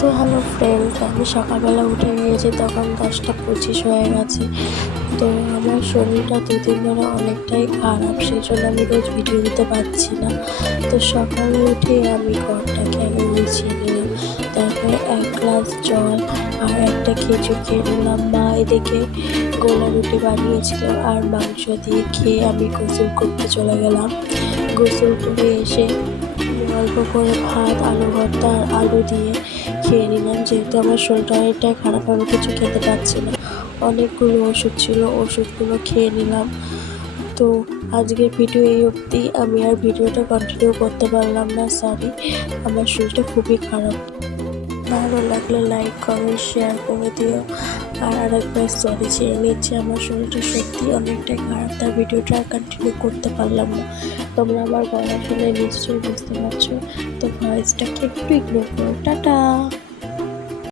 তো hello friends, আমি সকালবেলা উঠে গিয়েছি, তখন 10টা 25 হয়ে গেছে। তো আমার শরীরটা দুদিন ধরে অনেকটাই খারাপ, সেই জন্য আমি রোজ ভিডিও দিতে পারছি না। তো সকালে উঠে আমি ঘরটাকে আগে গুছিয়ে নিলাম, তারপরে 1 গ্লাস জল আর একটা খেজুর খেয়ে নিলাম। মা এদিকে গোলা রুটি বানিয়েছিল আর মাংস দিয়ে খেয়ে আমি গোসল করতে চলে গেলাম। গোসল করে এসে অল্প করে ভাত, আলু ভর্তা আর আলু দিয়ে খেয়ে নিলাম, যেহেতু আমার শরীরটা অনেকটাই খারাপ, আমি কিছু খেতে পারছি না। অনেকগুলো ওষুধ ছিল, ওষুধগুলো খেয়ে নিলাম। তো আজকের ভিডিও এই অবধি, আমি আর ভিডিওটা কন্টিনিউ করতে পারলাম না, সরি। আমার শরীরটা খুবই খারাপ। ভালো লাগলে লাইক কমেন্ট শেয়ার করে দিও। আর আরেকবার সরি চেয়ে নিচ্ছি, আমার শরীরটা সত্যি অনেকটাই খারাপ, তার ভিডিওটা আর কন্টিনিউ করতে পারলাম না। তোমরা আমার গলা শুনে নিশ্চয়ই বুঝতে পারছো, তো ভয়েসটাকে একটু ইগনোর করো। টাটা।